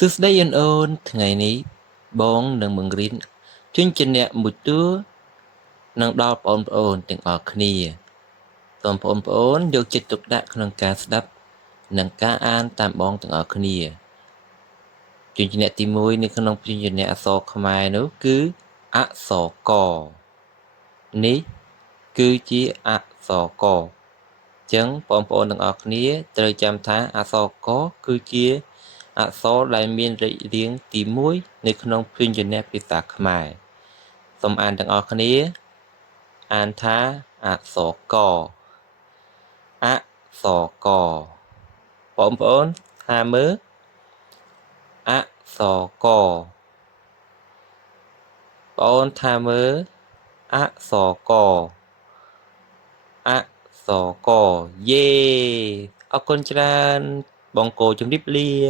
សួស្តីអូនថ្ងៃនេះបងនឹងបង្រៀនជញ្ជាក់មួយតួនឹងដល់បងប្អូនទាំងអស់គ្នាសូមបងប្អូនយកចិត្តទុកដាក់ក្នុងការស្ដាប់និងការអានតាមបងទាំងអស់គ្នាជញ្ជាក់ទី1នៅក្នុងជញ្ជាក់អក្សរខ្មែរនោះគឺអក្សរកនេះគឺជាអក្សរកអញ្ចឹងបងប្អូនទាំងអស់គ្នាត្រូវចាំថាអក្សរកគឺជាអក្សរដែលមានលេខរៀងទី1នៅក្នុងព្យញ្ជនៈភាសាខ្មែរសូមអានទាំងអស់គ្នាអានថាអក្សរកអក្សរកបងប្អូនថាមើលអក្សរកបងអូនថាមើលអក្សរកអក្សរកយេអរគុណច្រើនបងគោជម្រាបលា